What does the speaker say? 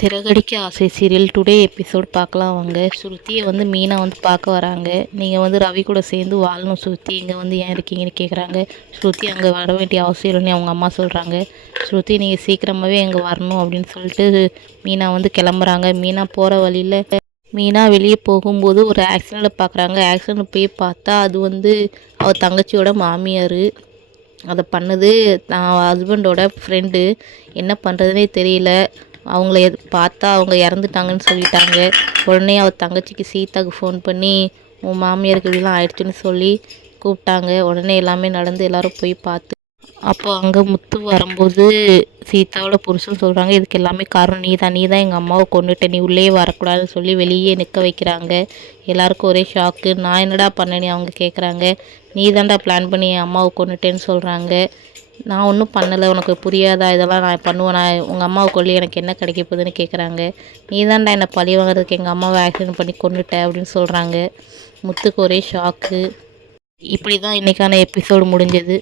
சிறகடிக்க ஆசை serial today episode பார்க்கலாம் வாங்க. ஸ்ருதியை வந்து மீனா வந்து பார்க்க வராங்க. நீங்கள் வந்து ரவி கூட சேர்ந்து வாழணும் ஸ்ருதி. இங்கே வந்து ஏன் இருக்கீங்கன்னு கேட்குறாங்க ஸ்ருதி அங்கே வர வேண்டிய அவசியம் இல்லைன்னு அவங்க அம்மா சொல்கிறாங்க ஸ்ருதி நீங்கள் சீக்கிரமாகவே அங்கே வரணும் அப்படின்னு சொல்லிட்டு மீனா வந்து கிளம்புறாங்க. மீனா போகிற வழியில் மீனா வெளியே போகும்போது ஒரு ஆக்சிடெண்ட்டை பார்க்குறாங்க ஆக்சிடெண்ட் போய் பார்த்தா அது வந்து அவள் தங்கச்சியோட மாமியார். அதை பண்ணது நான் ஹஸ்பண்டோட ஃப்ரெண்டு என்ன பண்ணுறதுனே தெரியல. அவங்கள எது பார்த்தா அவங்க இறந்துட்டாங்கன்னு சொல்லிட்டாங்க. உடனே அவள் தங்கச்சிக்கு சீதாவுக்கு ஃபோன் பண்ணி உன் மாமியாருக்கு இப்படிலாம் ஆயிடுச்சுன்னு சொல்லி கூப்பிட்டாங்க. உடனே எல்லாமே நடந்து எல்லாரும் போய் பார்த்து அப்போ அங்கே முத்து வரும்போது சீதாவோட புருஷன் சொல்கிறாங்க இதுக்கு எல்லாமே காரணம் நீ தான் நீ தான் எங்கள் அம்மாவை கொண்டுட்ட நீ உள்ளே வரக்கூடாதுன்னு சொல்லி வெளியே நிற்க வைக்கிறாங்க. எல்லாருக்கும் ஒரே ஷாக்கு நான் என்னடா பண்ணேன்னு அவங்க கேட்குறாங்க நீ தான்டா பிளான் பண்ணி என் அம்மாவை கொண்டுட்டேன்னு சொல்கிறாங்க நான் ஒன்றும் பண்ணலை உனக்கு புரியாதா? இதெல்லாம் நான் பண்ணுவேன். நான் உங்கள் அம்மாவை கொல்லி எனக்கு என்ன கிடைக்க போகுதுன்னு கேட்குறாங்க நீ தான்டா என்னை பழி வாங்குறதுக்கு எங்கள் அம்மாவை ஆக்சிடென்ட் பண்ணி கொண்டுட்ட அப்படின்னு சொல்கிறாங்க முத்துக்கு ஒரே ஷாக்கு இப்படி தான் இன்றைக்கான எபிசோடு முடிஞ்சது.